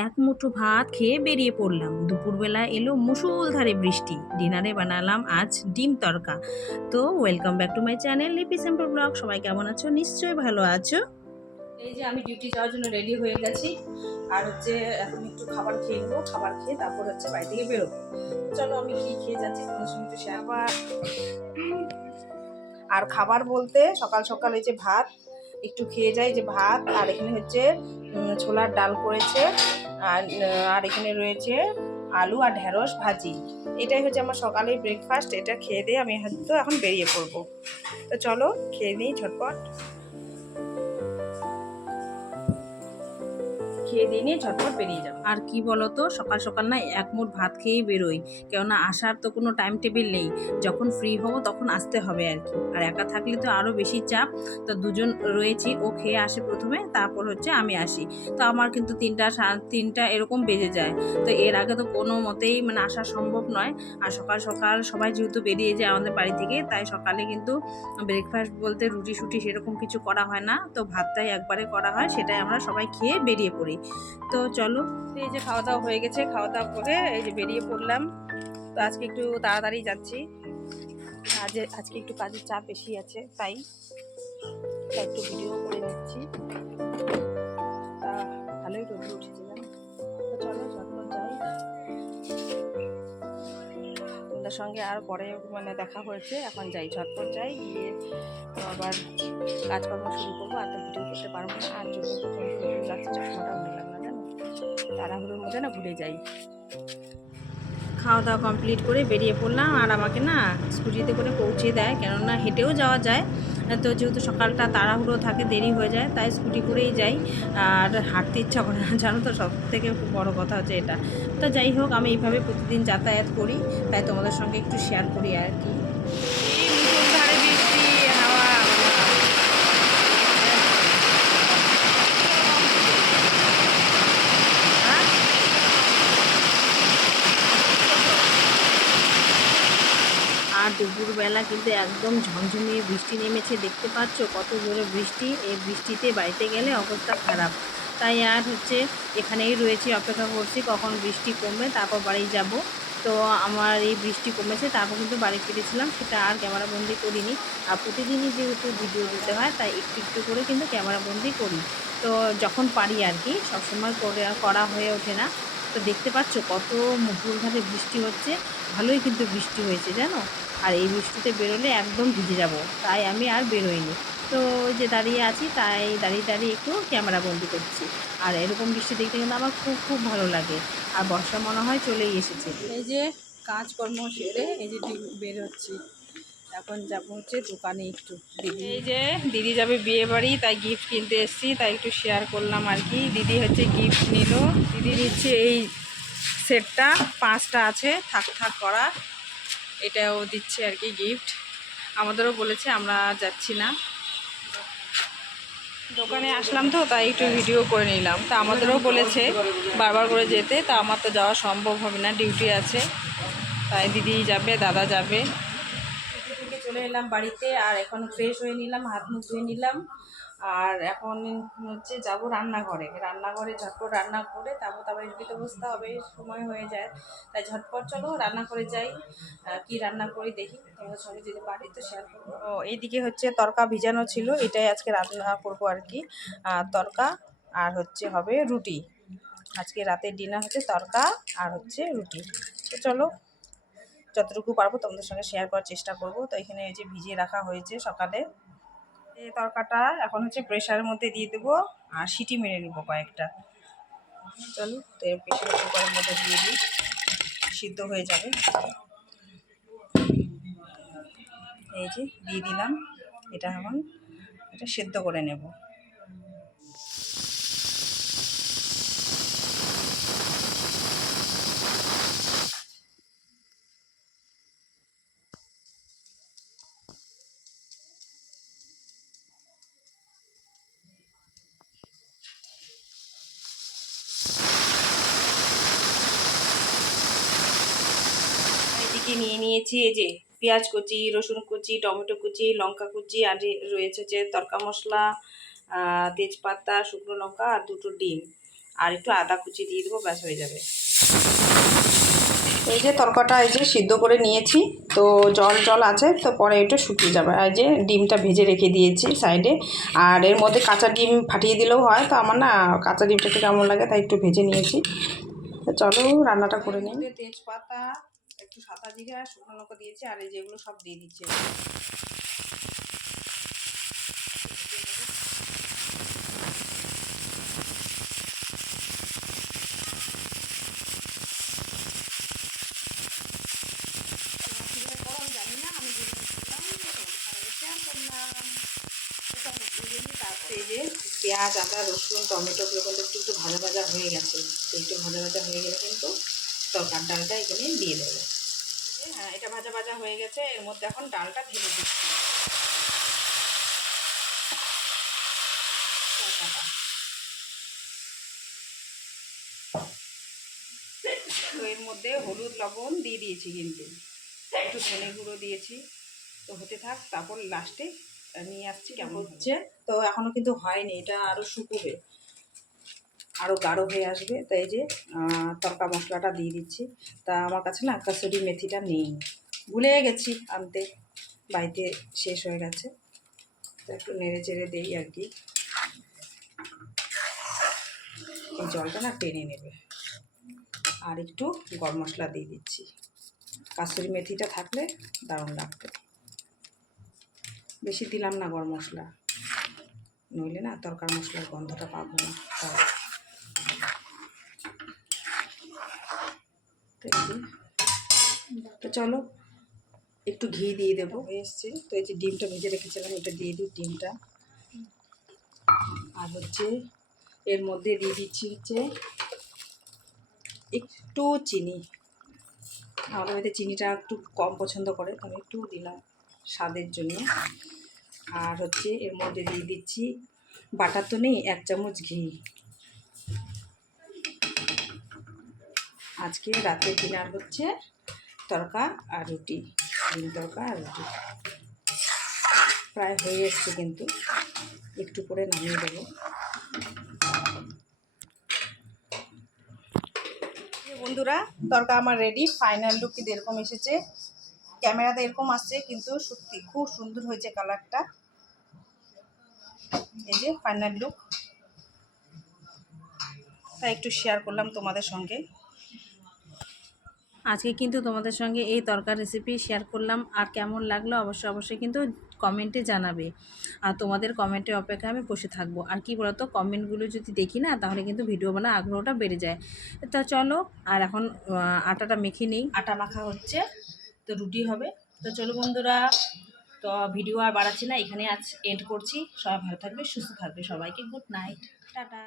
এক মুঠো ভাত খেয়ে বেরিয়ে পড়লাম। দুপুরবেলা এলো মুষলধারে বৃষ্টি। ডিনারে বানালাম আজ ডিম তড়কা। তো welcome back to my channel লিপি সিম্পল ব্লগ। সবাই কেমন আছো? নিশ্চয়ই ভালো আছো। এই যে আমি ডিউটি যাওয়ার জন্য রেডি হয়ে গেছি। আর এখন একটু খাবার খেয়ে নেবো। খাবার খেয়ে তারপর বাড়ি থেকে বেরোবো। চলো আমি কি খেয়ে যাচ্ছি তোমার সঙ্গে একটু শেয়ার। আর খাবার বলতে সকাল সকাল এই যে ভাত একটু খেয়ে যাই, যে ভাত আর এখানে ছোলার ডাল করেছে। আর এখানে রয়েছে আলু আর ঢেঁড়স ভাজি। এটাই হচ্ছে আমার সকালের ব্রেকফাস্ট। এটা খেয়ে দিয়ে আমি হয়তো এখন বেরিয়ে পড়বো। তো চলো খেয়ে নিই ঝটপট। খেয়ে দিয়ে নিয়ে ঝটপট বেরিয়ে যাবো। আর কি বলতো, সকাল সকাল না এক মুঠ ভাত খেয়েই বেরোই, কেননা আসার তো কোনো টাইম টেবিল নেই। যখন ফ্রি হব তখন আসতে হবে আর কি। আর একা থাকলে তো আরও বেশি চাপ। তো দুজন রয়েছি, ও খেয়ে আসে প্রথমে, তারপর আমি আসি। তো আমার কিন্তু 3টা 3:30 এরকম বেজে যায়। তো এর আগে তো কোনো মতেই আসা সম্ভব নয়। আর সকাল সকাল সবাই যেহেতু বেরিয়ে যায় আমাদের বাড়ি থেকে, তাই সকালে কিন্তু ব্রেকফাস্ট বলতে রুটি শুটি সেরকম কিছু করা হয় না। তো ভাতটাই একবারে করা হয়, সেটাই আমরা সবাই খেয়ে বেরিয়ে পড়ি। তো চলো, এই যে খাওয়া দাওয়া হয়ে গেছে, খাওয়া দাওয়া করে এই যে বেরিয়ে পড়লাম। তো আজকে একটু তাড়াতাড়ি যাচ্ছি। আজকে একটু কাজের চাপ বেশি আছে, তাই একটু ভিডিও করে নিচ্ছি। ভালোই রোদ উঠেছে জানো। তো চলো ঝটপট যাই। তোমাদের সঙ্গে আর পরে দেখা হয়েছে। এখন যাই, ঝটপট যাই, গিয়ে আবার কাজকর্ম শুরু করবো। আর তো ভিডিও করতে পারবো না। আর চোখে প্রচণ্ড লাগছে, চশমাটাও নিলাম না জানো, তাড়াহুড়োর মধ্যে না ভুলে যাই। খাওয়া দাওয়া কমপ্লিট করে বেরিয়ে পড়লাম। আর আমাকে না স্কুটিতে করে পৌঁছে দেয়, কেননা হেঁটেও যাওয়া যায়। তো যেহেতু সকালটা তাড়াহুড়ো থাকে, দেরি হয়ে যায়, তাই স্কুটি করেই যাই। আর হাঁটতে ইচ্ছা করে না জানো তো, সব থেকে খুব বড় কথা হচ্ছে এটা। তো যাই হোক, আমি এইভাবে প্রতিদিন যাতায়াত করি, তাই তোমাদের সঙ্গে একটু শেয়ার করি আর কি। এই মুষলধারে বৃষ্টি, হাওয়া। হ্যাঁ, আর দুপুরবেলা কিন্তু একদম ঝমঝমিয়ে বৃষ্টি নেমেছে, দেখতে পাচ্ছ কত জোরে বৃষ্টি। এই বৃষ্টিতে বাড়িতে গেলে অবস্থা খারাপ। তাই আর এখানেই রয়েছি, অপেক্ষা করছি কখন বৃষ্টি কমবে, তারপর বাড়ি যাব। তো আমার এই বৃষ্টি কমেছে, তারপর কিন্তু বাড়ি ফিরেছিলাম, সেটা আর ক্যামেরাবন্দি করিনি। আর প্রতিদিনই যেহেতু ভিডিও দিতে হয়, তাই একটু একটু করে কিন্তু ক্যামেরাবন্দি করি। তো যখন পারি আর কি, সবসময় করা হয়ে ওঠে না। তো দেখতে পাচ্ছ কত মুষলধারে বৃষ্টি হচ্ছে। ভালোই কিন্তু বৃষ্টি হয়েছে জানো। আর এই বৃষ্টিতে বেরোলে একদম ভিজে যাব, তাই আমি আর বেরোইনি। তো ওই যে দাঁড়িয়ে আছি, তাই দাঁড়িয়ে দাঁড়িয়ে একটু ক্যামেরা বন্দি করছি। আর এরকম বৃষ্টি দেখতে কিন্তু আমার খুব খুব ভালো লাগে। আর বর্ষা মনে হয় চলেই এসেছে। এই যে কাজকর্ম সেরে এই যে বেরোচ্ছি। এখন যাবো দোকানে একটু। এই যে দিদি যাবে বিয়ে বাড়ি, তাই গিফট কিনতে এসেছি, তাই একটু শেয়ার করলাম আর কি। দিদি গিফট নিল। দিদি নিচ্ছে এই সেটটা, 5টা আছে থাক থাক করা। এটাও দিচ্ছে আর কি গিফট। আমাদেরও বলেছে, আমরা যাচ্ছি না, দোকানে আসলাম তো তাই একটু ভিডিও করে নিলাম। তা আমাদেরও বলেছে বারবার করে যেতে, তা আমার তো যাওয়া সম্ভব হবে না, ডিউটি আছে। তাই দিদি যাবে, দাদা যাবে। ডিউটি থেকে চলে এলাম বাড়িতে, আর এখন ফ্রেশ হয়ে নিলাম, হাত মুখ ধুয়ে নিলাম। আর এখন যাবো রান্নাঘরে। রান্নাঘরে ঝটপট রান্না করে তারপর এসবিতে বসতে হবে, সময় হয়ে যায়। তাই ঝটপট চলো রান্না করে যাই। কি রান্না করি দেখি, তোমাদের সঙ্গে যদি পারি তো শেয়ার করবো। ও এইদিকে তরকা ভিজানো ছিল, এটাই আজকে রান্না করবো আর কি। তরকা আর হবে রুটি। আজকে রাতের ডিনার তরকা আর রুটি। তো চলো, যতটুকু পারবো তোমাদের সঙ্গে শেয়ার করার চেষ্টা করব। তো এখানে এই যে ভিজিয়ে রাখা হয়েছে সকালে। এই তরকাটা এখন প্রেশারের মধ্যে দিয়ে দেবো, আর সিটি মেরে নেবো কয়েকটা। চলো, তো প্রেশার কুকারের মধ্যে দিয়ে দিই, সিদ্ধ হয়ে যাবে। এই যে দিয়ে দিলাম, এখন এটা সেদ্ধ করে নেব। এদিকে নিয়ে নিয়েছি এই যে পেঁয়াজ কুচি, রসুন কুচি, টমেটো কুচি, লঙ্কা কুচি, আর রয়েছে তরকা মশলা, তেজপাতা, শুকনো লঙ্কা আর 2টো ডিম। আর একটু আদা কুচি দিয়ে দেবো, ব্যাস হয়ে যাবে। এই যে তরকাটা এই যে সিদ্ধ করে নিয়েছি, তো জল জল আছে, তো পরে একটু শুকিয়ে যাবে। আর যে ডিমটা ভেজে রেখে দিয়েছি সাইডে, আর এর মধ্যে কাঁচা ডিম ফাটিয়ে দিলেও হয়, তো আমার না কাঁচা ডিমটা একটু কেমন লাগে, তাই একটু ভেজে নিয়েছি। তো চলো রান্নাটা করে নিই। তেজপাতা, একটু সাদা জিরা, শুকনো লঙ্কা দিয়েছি, আর এই যেগুলো সব দিয়ে দিচ্ছি। জানি না আমি এই যে পেঁয়াজ, আদা, রসুন, টমেটোগুলো কিন্তু একটু একটু ভাজা ভাজা হয়ে গেছে। একটু ভাজা ভাজা হয়ে গেলে কিন্তু তরকার ডালটা এখানে দিয়ে দেবো। হ্যাঁ, এটা ভাজা ভাজা হয়ে গেছে, এর মধ্যে এখন ডালটা ঢেলে দিচ্ছি। তো এর মধ্যে হলুদ লবণ দিয়ে দিয়েছি, কিন্তু একটু ধনে গুঁড়ো দিয়েছি। তো হতে থাক, তারপর লাস্টে নিয়ে আসছি কেমন হচ্ছে। তো এখনও কিন্তু হয়নি, এটা আরও শুকোবে, আরও গাঢ় হয়ে আসবে। তাই যে তরকা মশলাটা দিয়ে দিচ্ছি। তা আমার কাছে না কাসুরি মেথিটা নেই, ভুলে গেছি আনতে, বাড়িতে শেষ হয়ে গেছে। তো একটু নেড়ে চেড়ে দেই আর কি, এই জলটা না টেনে নেবে। আর একটু গরম মশলা দিয়ে দিচ্ছি, কাসুরি মেথিটা থাকলে দারুণ লাগবে। বেশি দিলাম না গরম মশলা, নইলে না তরকার মশলার গন্ধটা পাবো না। তো চলো একটু ঘি দিয়ে দেবো, হয়ে এসছে। তো এই যে ডিমটা ভেজে রেখেছিলাম, এটা দিয়ে দিই ডিমটা। আর হচ্ছে এর মধ্যে দিয়ে দিচ্ছি হচ্ছে একটু চিনি। আমাদের বাড়িতে চিনিটা একটু কম পছন্দ করে, তো আমি একটু দিলাম স্বাদের জন্য। আর হচ্ছে এর মধ্যে দিয়ে দিচ্ছি, বাটার তো নেই, 1 চামচ ঘি। আজকে রাতের ডিনার হচ্ছে তরকা আর রুটি, ডিম তরকা আর রুটি। প্রায় হয়ে এসছে, কিন্তু একটু করে নামিয়ে দেবো। বন্ধুরা, তরকা আমার রেডি। ফাইনাল লুক কিন্তু এরকম এসেছে, ক্যামেরাতে এরকম আসছে, কিন্তু সত্যি খুব সুন্দর হয়েছে কালারটা। এই যে ফাইনাল লুক, তাই একটু শেয়ার করলাম তোমাদের সঙ্গে। আজকে কিন্তু তোমাদের সঙ্গে এই তরকার রেসিপি শেয়ার করলাম। আর কেমন লাগলো অবশ্যই কিন্তু কমেন্টে জানাবে। আর তোমাদের কমেন্টের অপেক্ষায় আমি বসে থাকবো। আর কি বলতো, কমেন্টগুলো যদি দেখি না, তাহলে কিন্তু ভিডিও বানার আগ্রহটা বেড়ে যায়। তা চলো, আর এখন আটাটা মেখে নিই। আটা মাখা হচ্ছে, তো রুটি হবে। তো চলো বন্ধুরা, তো ভিডিও আর বাড়াচ্ছি না, এখানে আজ এন্ড করছি। সবাই ভালো থাকবে, সুস্থ থাকবে, সবাইকে গুড নাইট, টাটা।